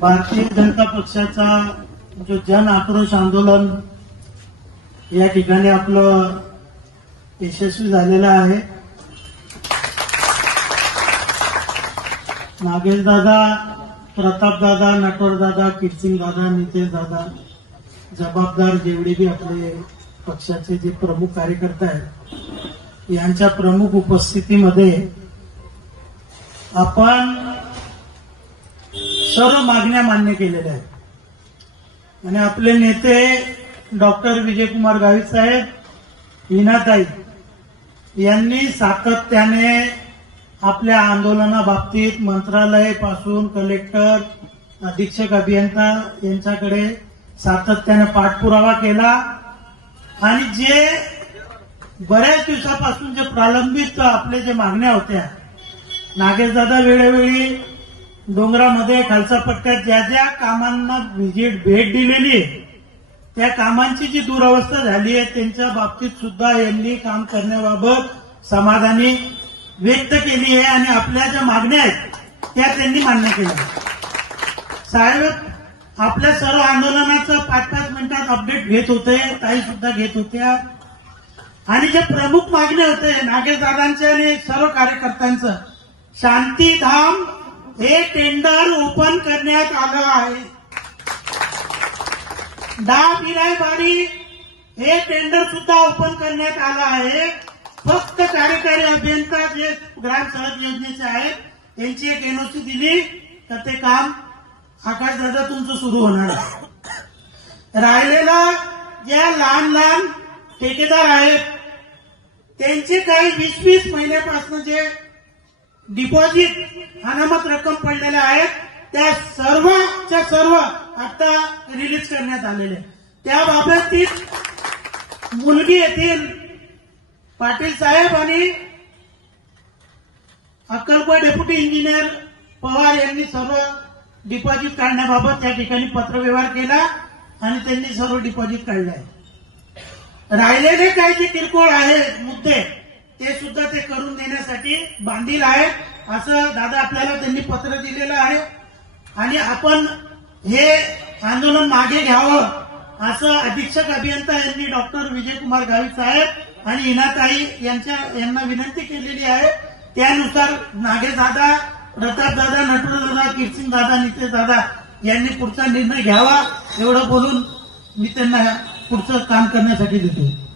भारतीय जनता पक्षाचा जो जन आक्रोश आंदोलन या ठिकाणी आपलं यशस्वी झालेलं आहे. नागेश दादा प्रताप दादा नटवर दादा दादा नितेश दादा जबाबदार जेवढे बी आपले पक्षाचे जे प्रमुख कार्यकर्ते आहेत यांच्या प्रमुख उपस्थितीमध्ये आपण सर्व मागण्या मान्य केलेल्या आहेत. आणि आपले नेते डॉक्टर विजयकुमार गावित साहेब हिनाताई यांनी सातत्याने आपल्या आंदोलनाबाबतीत मंत्रालयापासून कलेक्टर अधीक्षक अभियंता यांच्याकडे सातत्याने पाठपुरावा केला. आणि जे बऱ्याच दिवसापासून जे प्रलंबित आपले जे मागण्या होत्या नागेशदादा वेळोवेळी डोंगरामध्ये खालसा पट्ट्यात ज्या ज्या कामांना व्हिजिट भेट दिलेली आहे त्या कामांची जी दुरावस्था झाली आहे त्यांच्या बाबतीत सुद्धा यांनी काम करण्याबाबत समाधानी व्यक्त केली आहे आणि आपल्या ज्या मागण्या आहेत त्या त्यांनी मान्य केल्या. साहेब आपल्या सर्व आंदोलनाचं पाच पाच मिनिटात अपडेट घेत होते ताई सुद्धा घेत होत्या. आणि जे प्रमुख मागण्या होते नागेश दादांचे आणि सर्व कार्यकर्त्यांचं शांतीधाम हे टेंडर ओपन करण्यात आलं आहे. दहा बारी हे टेंडर सुद्धा ओपन करण्यात आलं आहे. फक्त कार्यकारी अभियंता जे ग्राम सडक योजनेचे आहेत त्यांची एक एनओसी दिली तर ते काम आकाशदादा तुमचं सुरू होणार आहे. राहिलेला ज्या लहान लहान ठेकेदार आहेत त्यांचे काही वीस वीस महिन्यापासून जे डिपॉझिट अनामत रक्कम पडलेल्या आहेत त्या सर्वच्या सर्व आता रिलीज करण्यात आलेले त्या बाबतीत मुलगी येथील पाटील साहेब आणि अक्कलकोट डेप्युटी इंजिनियर पवार यांनी सर्व डिपॉझिट काढण्याबाबत त्या ठिकाणी पत्रव्यवहार केला आणि त्यांनी सर्व डिपॉझिट काढले आहे राहिलेले काही जे किरकोळ आहे मुद्दे ते सुद्धा ते करून देण्यासाठी बांधील आहेत. असं दादा आपल्याला त्यांनी पत्र दिलेलं आहे. आणि आपण हे आंदोलन मागे घ्यावं असं अधीक्षक अभियंता यांनी डॉक्टर विजयकुमार गावित साहेब आणि इनाताई यांच्या यांना विनंती केलेली आहे. त्यानुसार नागेदादा दादा प्रताप दादा नटवर दादा दादा नितेश दादा यांनी पुढचा निर्णय घ्यावा. एवढं बोलून मी त्यांना पुढचं काम करण्यासाठी देतो.